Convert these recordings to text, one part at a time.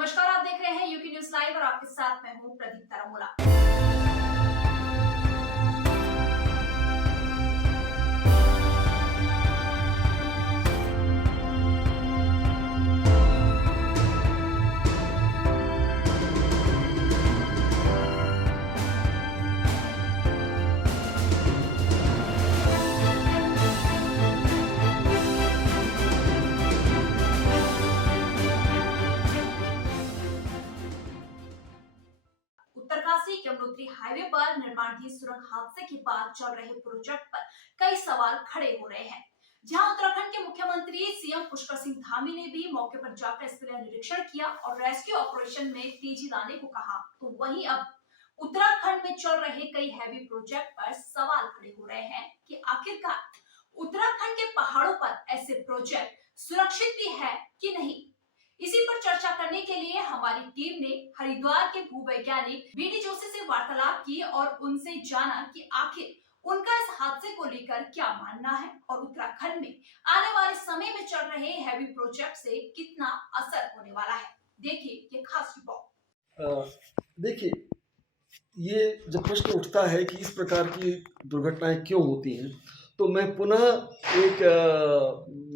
नमस्कार, आप देख रहे हैं यूपी न्यूज लाइव और आपके साथ मैं हूं प्रदीप तरमोला। उत्तरकाशी यमुनोत्री हाईवे पर निर्माणाधीन सुरंग हादसे के बाद चल रहे प्रोजेक्ट पर कई सवाल खड़े हो रहे हैं। जहां उत्तराखंड के मुख्यमंत्री सीएम पुष्कर सिंह धामी ने भी मौके पर जाकर स्थलीय निरीक्षण किया और रेस्क्यू ऑपरेशन में तेजी लाने को कहा, तो वहीं अब उत्तराखंड में चल रहे कई हैवी प्रोजेक्ट पर सवाल खड़े हो रहे हैं कि आखिरकार उत्तराखंड के पहाड़ों पर ऐसे प्रोजेक्ट सुरक्षित भी है कि नहीं। इसी पर चर्चा करने के लिए हमारी टीम ने हरिद्वार के भूवैज्ञानिक बीडी जोशी से वार्तालाप की और उनसे जाना कि आखिर उनका इस हादसे को लेकर क्या मानना है और उत्तराखंड में आने वाले समय में चल रहे हैवी प्रोजेक्ट से कितना असर होने वाला है। देखिए ये खास रिपोर्ट। देखिए, ये जब प्रश्न उठता है कि इस प्रकार की दुर्घटनाएं क्यों होती हैं, तो मैं पुनः एक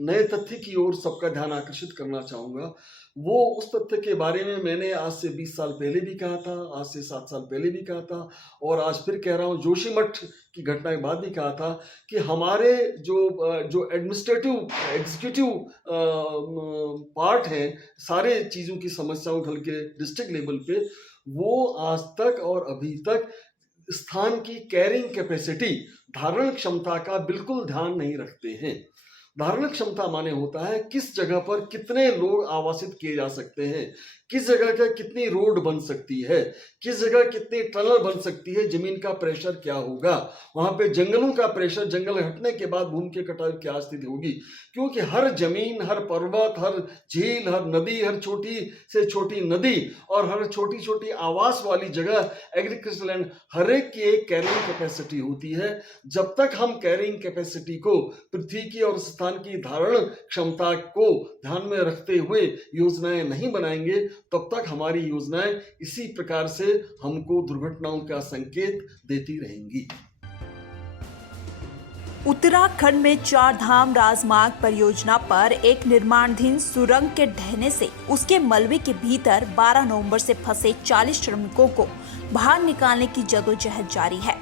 नए तथ्य की ओर सबका ध्यान आकर्षित करना चाहूँगा। वो उस तथ्य के बारे में मैंने आज से 20 साल पहले भी कहा था, आज से 7 साल पहले भी कहा था और आज फिर कह रहा हूँ, जोशीमठ की घटना के बाद भी कहा था कि हमारे जो एडमिनिस्ट्रेटिव एग्जीक्यूटिव पार्ट हैं, सारे चीज़ों की समस्याओं हल के डिस्ट्रिक्ट लेवल पे, वो आज तक और अभी तक स्थान की कैरिंग कैपेसिटी, धारण क्षमता का बिल्कुल ध्यान नहीं रखते हैं। धारण क्षमता माने होता है किस जगह पर कितने लोग आवासित किए जा सकते हैं, किस जगह का कितनी रोड बन सकती है, किस जगह कितनी टनल बन सकती है, जमीन का प्रेशर क्या होगा, वहाँ पे जंगलों का प्रेशर, जंगल हटने के बाद भूमि के कटाव की क्या स्थिति होगी। क्योंकि हर जमीन, हर पर्वत, हर झील, हर नदी, हर छोटी से छोटी नदी और हर छोटी छोटी आवास वाली जगह, एग्रीकल्चर लैंड, हर एक की एक कैरिंग कैपेसिटी होती है। जब तक हम कैरिंग कैपेसिटी को, पृथ्वी की और स्थान की धारण क्षमता को ध्यान में रखते हुए योजनाएं नहीं बनाएंगे, तब तक हमारी योजनाएं इसी प्रकार से हमको दुर्घटनाओं का संकेत देती रहेंगी। उत्तराखंड में चार धाम राजमार्ग परियोजना पर एक निर्माणाधीन सुरंग के ढहने से उसके मलबे के भीतर 12 नवंबर से फंसे 40 श्रमिकों को बाहर निकालने की जदोजहद जारी है।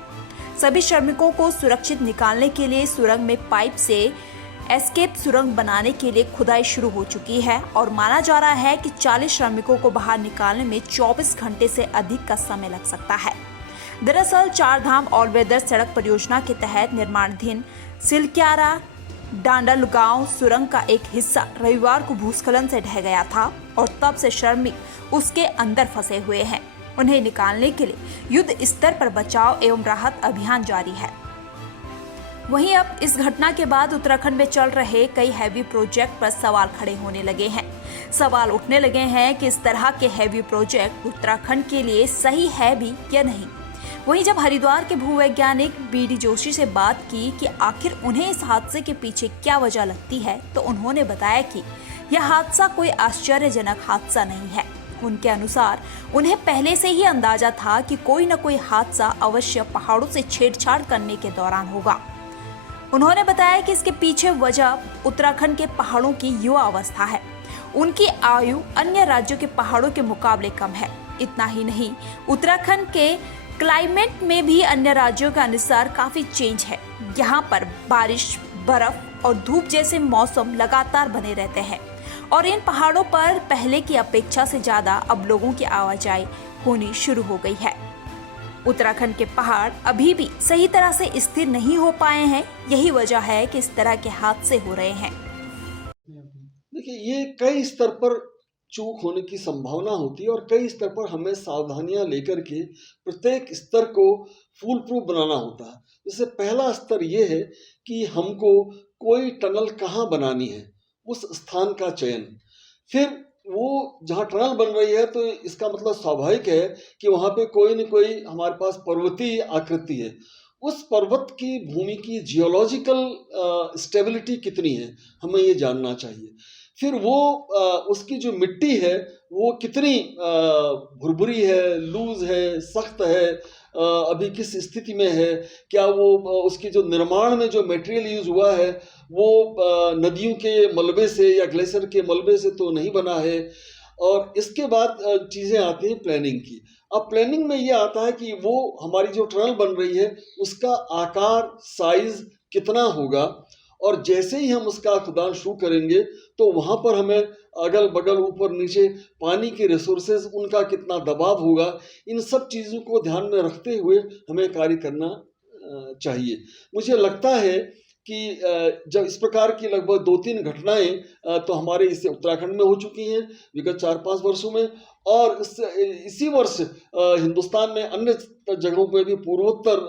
सभी श्रमिकों को सुरक्षित निकालने के लिए सुरंग में पाइप से एस्केप सुरंग बनाने के लिए खुदाई शुरू हो चुकी है और माना जा रहा है कि 40 श्रमिकों को बाहर निकालने में 24 घंटे से अधिक का समय लग सकता है। दरअसल चार धाम ऑल वेदर सड़क परियोजना के तहत निर्माणाधीन सिलक्यारा डांडलगांव सुरंग का एक हिस्सा रविवार को भूस्खलन से ढह गया था और तब से श्रमिक उसके अंदर फंसे हुए हैं। उन्हें निकालने के लिए युद्ध स्तर पर बचाव एवं राहत अभियान जारी है। वहीं अब इस घटना के बाद उत्तराखंड में चल रहे कई हैवी प्रोजेक्ट पर सवाल खड़े होने लगे हैं। सवाल उठने लगे हैं कि इस तरह के हैवी प्रोजेक्ट उत्तराखंड के लिए सही है भी या नहीं। वहीं जब हरिद्वार के भूवैज्ञानिक बीडी जोशी से बात की कि आखिर उन्हें इस हादसे के पीछे क्या वजह लगती है, तो उन्होंने बताया कि यह हादसा कोई आश्चर्यजनक हादसा नहीं है। उनके अनुसार उन्हें पहले से ही अंदाजा था कि कोई न कोई हादसा अवश्य पहाड़ों से छेड़छाड़ करने के दौरान होगा। उन्होंने बताया कि इसके पीछे वजह उत्तराखंड के पहाड़ों की युवा अवस्था है। उनकी आयु अन्य राज्यों के पहाड़ों के मुकाबले कम है। इतना ही नहीं, उत्तराखंड के क्लाइमेट में भी अन्य राज्यों के अनुसार काफी चेंज है। यहाँ पर बारिश, बर्फ और धूप जैसे मौसम लगातार बने रहते हैं और इन पहाड़ों पर पहले की अपेक्षा से ज्यादा अब लोगों की आवाजाही होनी शुरू हो गई है। उत्तराखंड के पहाड़ अभी भी सही तरह से स्थिर नहीं हो पाए हैं। यही वजह है कि इस तरह के हादसे हो रहे हैं। देखिए, ये कई स्तर पर चूक होने की संभावना होती है और कई स्तर पर हमें सावधानियां लेकर के प्रत्येक स्तर को फूल प्रूफ बनाना होता है। जैसे पहला स्तर ये है कि हमको कोई टनल कहाँ बनानी है, उस स्थान का चयन। फिर वो जहाँ टनल बन रही है तो इसका मतलब स्वाभाविक है कि वहाँ पे कोई न कोई हमारे पास पर्वतीय आकृति है। उस पर्वत की भूमि की जियोलॉजिकल स्टेबिलिटी कितनी है, हमें ये जानना चाहिए। फिर वो उसकी जो मिट्टी है वो कितनी भुरभुरी है, लूज है, सख्त है, अभी किस स्थिति में है, क्या वो उसकी जो निर्माण में जो मटेरियल यूज हुआ है वो नदियों के मलबे से या ग्लेशियर के मलबे से तो नहीं बना है। और इसके बाद चीज़ें आती हैं प्लानिंग की। अब प्लानिंग में ये आता है कि वो हमारी जो टनल बन रही है उसका आकार, साइज कितना होगा, और जैसे ही हम उसका खुदान शुरू करेंगे तो वहाँ पर हमें अगल बगल ऊपर नीचे पानी के रिसोर्सेज, उनका कितना दबाव होगा, इन सब चीज़ों को ध्यान में रखते हुए हमें कार्य करना चाहिए। मुझे लगता है कि जब इस प्रकार की लगभग 2-3 घटनाएं तो हमारे इस उत्तराखंड में हो चुकी हैं विगत 4-5 वर्षों में, और इसी वर्ष हिंदुस्तान में अन्य जगहों पर भी, पूर्वोत्तर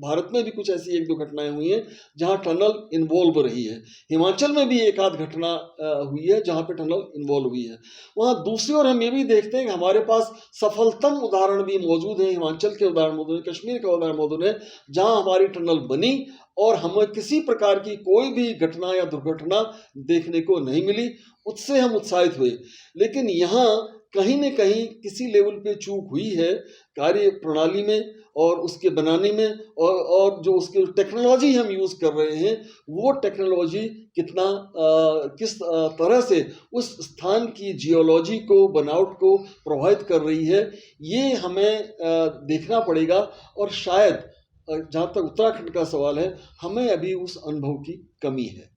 भारत में भी कुछ ऐसी 1-2 घटनाएं हुई हैं जहां टनल इन्वॉल्व रही है। हिमाचल में भी एक आध घटना हुई है जहां पे टनल इन्वॉल्व हुई है। वहाँ दूसरी ओर हम ये भी देखते हैं कि हमारे पास सफलतम उदाहरण भी मौजूद है, हिमाचल के उदाहरण मौजूद है, कश्मीर का उदाहरण मौजूद है, जहाँ हमारी टनल बनी और हमें किसी प्रकार की कोई भी घटना या दुर्घटना देखने को नहीं मिली। उससे हम उत्साहित हुए। लेकिन यहाँ कहीं न कहीं किसी लेवल पे चूक हुई है कार्य प्रणाली में और उसके बनाने में, और जो उसकी टेक्नोलॉजी हम यूज़ कर रहे हैं वो टेक्नोलॉजी किस तरह से उस स्थान की जियोलॉजी को, बनावट को प्रभावित कर रही है, ये हमें देखना पड़ेगा। और शायद जहाँ तक उत्तराखंड का सवाल है, हमें अभी उस अनुभव की कमी है।